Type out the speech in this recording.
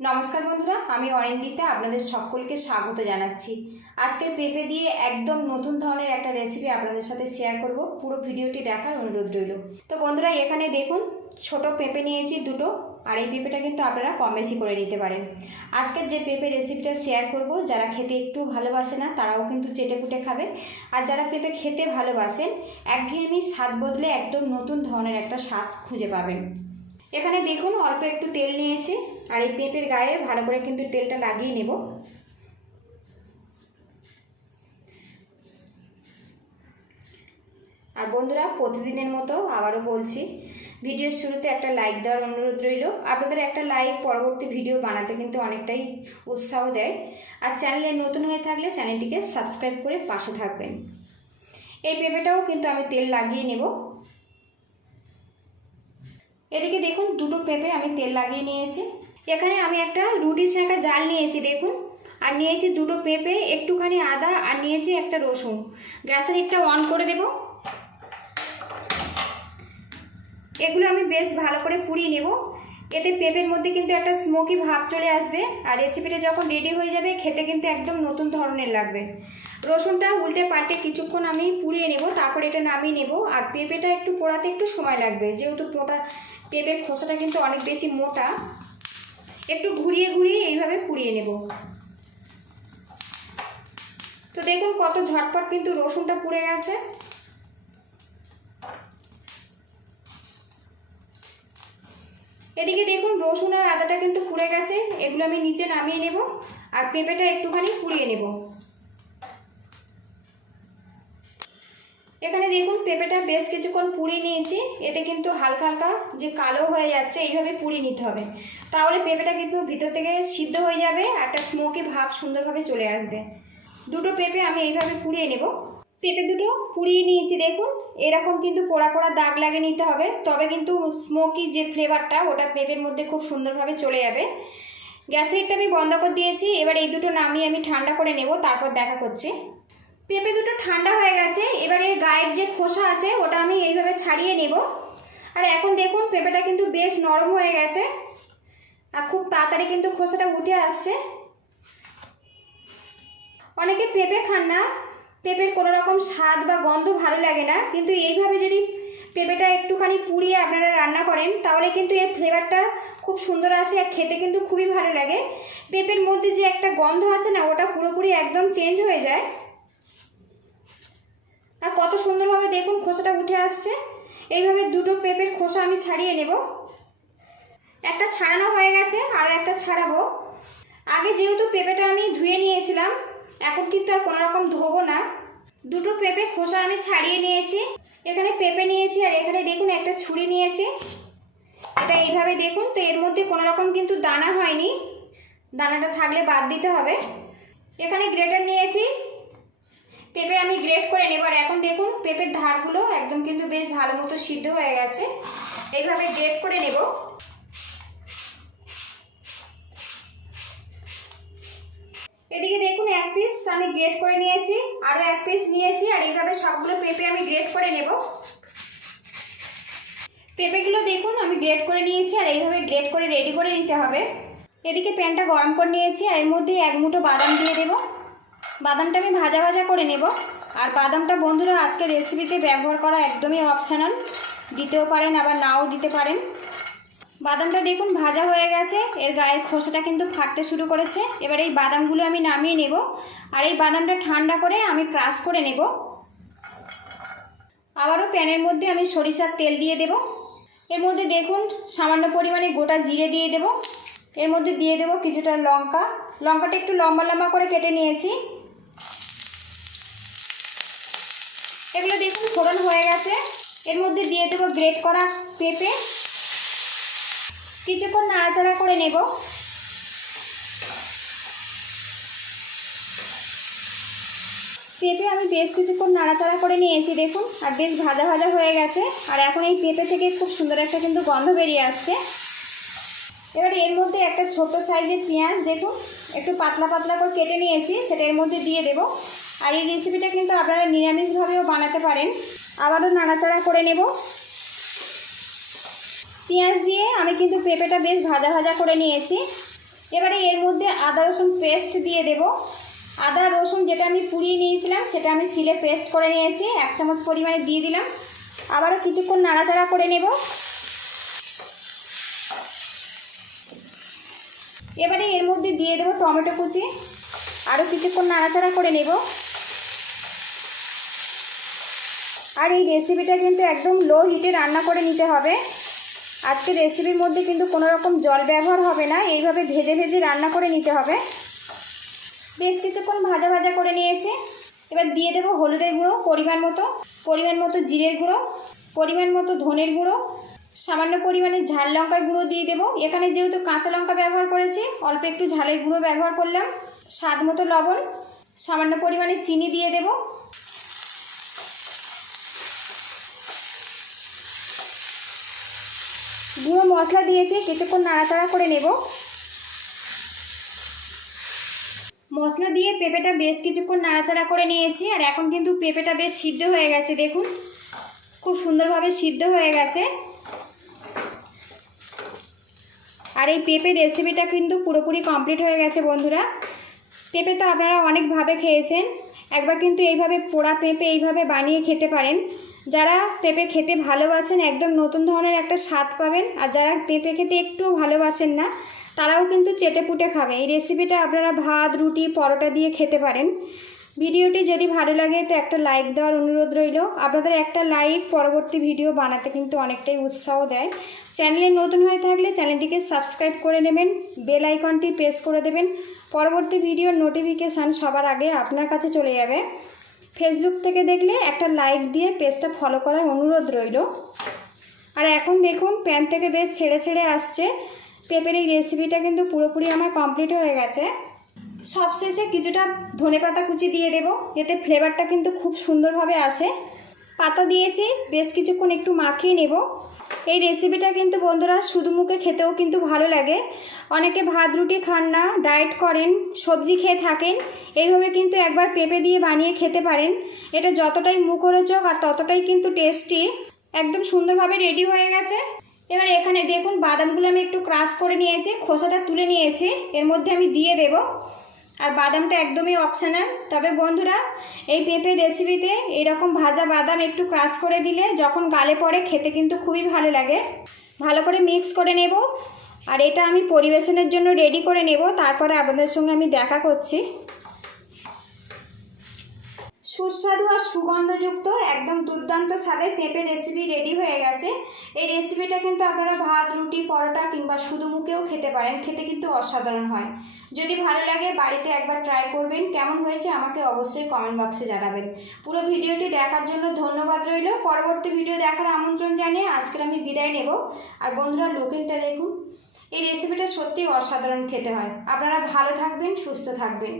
নমস্কার বন্ধুরা, আমি অরিন্দিতা আপনাদের সকলকে স্বাগত জানাচ্ছি। আজকের পেঁপে দিয়ে একদম নতুন ধরনের একটা রেসিপি আপনাদের সাথে শেয়ার করব। পুরো ভিডিওটি দেখার অনুরোধ রইল। তো বন্ধুরা, এখানে দেখুন ছোট পেঁপে নিয়েছি দুটো, আর এই পেঁপেটা কিন্তু আপনারা কম বেশি করে নিতে পারেন। আজকের যে পেঁপে রেসিপিটা শেয়ার করব, যারা খেতে একটু ভালোবাসে না তারাও কিন্তু চেটেপুটে খাবে, আর যারা পেঁপে খেতে ভালোবাসেন একঘেয়েমি স্বাদ বদলে একদম নতুন ধরনের একটা স্বাদ খুঁজে পাবেন। এখানে দেখুন অল্প একটু তেল নিয়েছি, আর এই পেঁপের গায়ে ভালো করে কিন্তু তেলটা লাগিয়ে নেব। আর বন্ধুরা, প্রতিদিনের মতো আবারও বলছি, ভিডিওর শুরুতে একটা লাইক দেওয়ার অনুরোধ রইল। আপনাদের একটা লাইক পরবর্তী ভিডিও বানাতে কিন্তু অনেকটাই উৎসাহ দেয়। আর চ্যানেলে নতুন হয়ে থাকলে চ্যানেলটিকে সাবস্ক্রাইব করে পাশে থাকবেন। এই পেঁপেটাও কিন্তু আমি তেল লাগিয়ে নেব। এদিকে দেখুন দুটো পেঁপে আমি তেল লাগিয়ে নিয়েছি। এখানে আমি একটা রুটি সেঁকা জাল নিয়েছি দেখুন, আর নিয়েছি দুটো পেঁপে, একটুখানি আদা, আর নিয়েছি একটা রসুন। গ্যাসের হিটটা অন করে দেব। এগুলো আমি বেশ ভালো করে পুড়িয়ে নেব। এতে পেঁপের মধ্যে কিন্তু একটা স্মোকি ভাব চলে আসবে, আর রেসিপিটা যখন রেডি হয়ে যাবে খেতে কিন্তু একদম নতুন ধরনের লাগবে। রসুনটা উল্টে পাল্টে কিছুক্ষণ আমি পুড়িয়ে নেব, তারপর এটা নামিয়ে নেব। আর পেঁপেটা একটু পোড়াতে একটু সময় লাগবে, যেহেতু পেঁপের খোসাটা কিন্তু অনেক বেশি মোটা। একটু ঘুরিয়ে ঘুরিয়ে এইভাবে পুড়িয়ে নেব। তো দেখুন কত ঝটপট কিন্তু রসুনটা পুড়ে গেছে। এদিকে দেখুন রসুন আর আদাটা কিন্তু পুড়ে গেছে, এগুলো আমি নিচে নামিয়ে নেব। আর পেঁপেটা একটুখানি পুড়িয়ে নেব। এখানে দেখুন পেঁপেটা বেশ কিছুক্ষণ পুড়িয়ে নিয়েছি। এতে কিন্তু হালকা হালকা যে কালো হয়ে যাচ্ছে এইভাবে পুড়িয়ে নিতে হবে, তাহলে পেঁপেটা কিন্তু ভিতর থেকে সিদ্ধ হয়ে যাবে, একটা স্মোকি ভাব সুন্দরভাবে চলে আসবে। দুটো পেঁপে আমি এইভাবে পুড়িয়ে নেব। পেঁপে দুটো পুড়িয়ে নিয়েছি দেখুন, এরকম কিন্তু পোড়া পোড়া দাগ লাগিয়ে নিতে হবে, তবে কিন্তু স্মোকি যে ফ্লেভারটা ওটা পেঁপের মধ্যে খুব সুন্দরভাবে চলে যাবে। গ্যাসের হিটটা আমি বন্ধ করে দিয়েছি। এবার এই দুটো নামিয়ে আমি ঠান্ডা করে নেব, তারপর দেখা করছি। পেঁপে দুটো ঠান্ডা হয়ে গেছে, এবার এর গায়ের যে খোসা আছে ওটা আমি এইভাবে ছাড়িয়ে নেব। আর এখন দেখুন পেঁপেটা কিন্তু বেশ নরম হয়ে গেছে, আর খুব তাড়াতাড়ি কিন্তু খোসাটা উঠে আসছে। অনেকে পেঁপে খান না, পেঁপের কোনো রকম স্বাদ বা গন্ধ ভালো লাগে না, কিন্তু এইভাবে যদি পেঁপেটা একটুখানি পুড়িয়ে আপনারা রান্না করেন তাহলে কিন্তু এর ফ্লেভারটা খুব সুন্দর আসে, আর খেতে কিন্তু খুবই ভালো লাগে। পেঁপের মধ্যে যে একটা গন্ধ আছে না, ওটা পুরোপুরি একদম চেঞ্জ হয়ে যায়। আর কত সুন্দরভাবে দেখুন খোসাটা উঠে আসছে। এইভাবে দুটো পেঁপের খোসা আমি ছাড়িয়ে নেব। একটা ছাড়ানো হয়ে গেছে, আর একটা ছাড়াবো। আগে যেহেতু পেঁপেটা আমি ধুয়ে নিয়েছিলাম, এখন কিন্তু আর কোনো রকম ধোবো না। দুটো পেঁপে খোসা আমি ছাড়িয়ে নিয়েছি। এখানে পেঁপে নিয়েছি, আর এখানে দেখুন একটা ছুরি নিয়েছি। এটা এইভাবে দেখুন, তো এর মধ্যে কোনো রকম কিন্তু দানা হয়নি, দানাটা থাকলে বাদ দিতে হবে। এখানে গ্রেটার নিয়েছি, পেঁপে আমি গ্রেট করে নেব। আর এখন দেখুন পেঁপের ধারগুলো একদম কিন্তু বেশ ভালো মতো সিদ্ধ হয়ে গেছে, এইভাবে গ্রেট করে নেব। এদিকে দেখুন এক পিস আমি গ্রেট করে নিয়েছি, আরও এক পিস নিয়েছি, আর এইভাবে সবগুলো পেঁপে আমি গ্রেট করে নেব। পেঁপেগুলো দেখুন আমি গ্রেট করে নিয়েছি, আর এইভাবে গ্রেট করে রেডি করে নিতে হবে। এদিকে প্যানটা গরম করে নিয়েছি, আর এর মধ্যে এক মুঠো বাদাম দিয়ে দেব। বাদামটা আমি ভাজা ভাজা করে নেব। আর বাদামটা বন্ধুরা আজকে রেসিপিতে ব্যবহার করা একদমই অপশনাল, দিতেও পারেন আবার নাও দিতে পারেন। বাদামটা দেখুন ভাজা হয়ে গেছে, এর গায়ের খোসাটা কিন্তু ফাটতে শুরু করেছে। এবার এই বাদামগুলো আমি নামিয়ে নেব, আর এই বাদামটা ঠান্ডা করে আমি ক্রাশ করে নেব। আবারও প্যানের মধ্যে আমি সরিষার তেল দিয়ে দেব। এর মধ্যে দেখুন সামান্য পরিমাণে গোটা জিরে দিয়ে দেব। এর মধ্যে দিয়ে দেব কিছুটা লঙ্কা, লঙ্কাটা একটু লম্বা লম্বা করে কেটে নিয়েছি। এগুলো দেখুন ফোড়ন হয়ে গেছে, এর মধ্যে দিয়ে দেবো গ্রেট করা পেঁপে। কিছুক্ষণ নাড়াচাড়া করে নেব। পেঁপে আমি বেশ কিছুক্ষণ নাড়াচাড়া করে নিয়েছি দেখুন, আর বেশ ভাজা ভাজা হয়ে গেছে। আর এখন এই পেঁপে থেকে খুব সুন্দর একটা কিন্তু গন্ধ বেরিয়ে আসছে। এবার এর মধ্যে একটা ছোট সাইজের পেঁয়াজ দেখুন একটু পাতলা পাতলা করে কেটে নিয়েছি, সেটা এর মধ্যে দিয়ে দেব। আর এই রেসিপিটা কিন্তু আপনারা নিরামিষভাবেও বানাতে পারেন। আবারও নাড়াচাড়া করে নেব। পেঁয়াজ দিয়ে আমি কিন্তু পেঁপেটা বেশ ভাজা ভাজা করে নিয়েছি। এবারে এর মধ্যে আদা রসুন পেস্ট দিয়ে দেব। আদা রসুন যেটা আমি পুড়িয়ে নিয়েছিলাম সেটা আমি শিলে পেস্ট করে নিয়েছি, 1 চামচ পরিমাণে দিয়ে দিলাম। আবারও কিছুক্ষণ নাড়াচাড়া করে নেব। এবারে এর মধ্যে দিয়ে দেব টমেটো কুচি, আরও কিছুক্ষণ নাড়াচাড়া করে নেব। আর এই রেসিপিটা কিন্তু একদম লো হিটে রান্না করে নিতে হবে। আজকের রেসিপির মধ্যে কিন্তু কোনো রকম জল ব্যবহার হবে না, এইভাবে ভেজে ভেজে রান্না করে নিতে হবে। বেশ কিছুক্ষণ ভাজা ভাজা করে নিয়েছি। এবার দিয়ে দেব হলুদের গুঁড়ো পরিমাণ মতো জিরের গুঁড়ো, পরিমাণ মতো ধনের গুঁড়ো, সামান্য পরিমাণে ঝাল লঙ্কার গুঁড়ো দিয়ে দেব। এখানে যেহেতু কাঁচা লঙ্কা ব্যবহার করেছি অল্প একটু ঝালের গুঁড়ো ব্যবহার করলাম। স্বাদ মতো লবণ, সামান্য পরিমাণে চিনি দিয়ে দেব। গুঁড়ো মশলা দিয়েছি, কিছুক্ষণ নাড়াচাড়া করে নেব। মশলা দিয়ে পেঁপেটা বেশ কিছুক্ষণ নাড়াচাড়া করে নিয়েছি। আর এখন কিন্তু পেঁপেটা বেশ সিদ্ধ হয়ে গেছে, দেখুন খুব সুন্দরভাবে সিদ্ধ হয়ে গেছে। আর এই পেঁপের রেসিপিটা কিন্তু পুরোপুরি কমপ্লিট হয়ে গেছে বন্ধুরা। পেঁপে তো আপনারা অনেকভাবে খেয়েছেন, একবার কিন্তু এইভাবে পোড়া পেঁপে এইভাবে বানিয়ে খেতে পারেন। যারা পেঁপে খেতে ভালোবাসেন একদম নতুন ধরনের একটা স্বাদ পাবেন, আর যারা পেঁপে খেতে একটুও ভালোবাসেন না তারাও কিন্তু চেটেপুটে খাবে। এই রেসিপিটা আপনারা ভাত, রুটি, পরোটা দিয়ে খেতে পারেন। ভিডিওটি যদি ভালো লাগে তো একটা লাইক দেওয়ার অনুরোধ রইল। আপনাদের একটা লাইক পরবর্তী ভিডিও বানাতে কিন্তু অনেকটাই উৎসাহ দেয়। চ্যানেলে নতুন হয়ে থাকলে চ্যানেলটিকে সাবস্ক্রাইব করে নেবেন, বেল আইকনটি প্রেস করে দেবেন। পরবর্তী ভিডিওর নোটিফিকেশান সবার আগে আপনার কাছে চলে যাবে। ফেসবুক থেকে দেখলে একটা লাইক দিয়ে পেজটা ফলো করার অনুরোধ রইল। আর এখন দেখুন প্যান থেকে বেশ ছেড়ে ছেড়ে আসছে। পেঁপের এই রেসিপিটা কিন্তু পুরোপুরি আমার কমপ্লিট হয়ে গেছে। সবশেষে কিছুটা ধনেপাতা কুচি দিয়ে দেব, এতে ফ্লেভারটা কিন্তু খুব সুন্দরভাবে আসে। পাতা দিয়েছি, বেশ কিছুক্ষণ একটু মাখিয়ে নেব। এই রেসিপিটা কিন্তু বন্ধুরা শুধু মুখে খেতেও কিন্তু ভালো লাগে। অনেকে ভাত রুটি খান না, ডায়েট করেন, সবজি খেয়ে থাকেন, এইভাবে কিন্তু একবার পেঁপে দিয়ে বানিয়ে খেতে পারেন। এটা যতটাই মুখরোচক আর ততটাই কিন্তু টেস্টি। একদম সুন্দরভাবে রেডি হয়ে গেছে। এবার এখানে দেখুন বাদামগুলো আমি একটু ক্রাশ করে নিয়েছি, খোসাটা তুলে নিয়েছি, এর মধ্যে আমি দিয়ে দেব। আর বাদামটা একদমই অপশনাল, তবে বন্ধুরা এই পেঁপের রেসিপিতে এরকম ভাজা বাদাম একটু ক্রাশ করে দিলে যখন গালে পড়ে খেতে কিন্তু খুবই ভালো লাগে। ভালো করে মিক্স করে নেব। আর এটা আমি পরিবেশনের জন্য রেডি করে নেব, তারপরে আপনাদের সঙ্গে আমি দেখা করছি। সুস্বাদু আর সুগন্ধযুক্ত একদম দুর্দান্ত স্বাদের পেঁপে রেসিপি রেডি হয়ে গেছে। এই রেসিপিটা কিন্তু আপনারা ভাত, রুটি, পরোটা কিংবা শুধু মুখেও খেতে পারেন, খেতে কিন্তু অসাধারণ হয়। যদি ভালো লাগে বাড়িতে একবার ট্রাই করবেন। কেমন হয়েছে আমাকে অবশ্যই কমেন্ট বক্সে জানাবেন। পুরো ভিডিওটি দেখার জন্য ধন্যবাদ রইল। পরবর্তী ভিডিও দেখার আমন্ত্রণ জানিয়ে আজকের আমি বিদায় নেব। আর বন্ধুরা লুকিংটা দেখুন, এই রেসিপিটা সত্যিই অসাধারণ খেতে হয়। আপনারা ভালো থাকবেন, সুস্থ থাকবেন।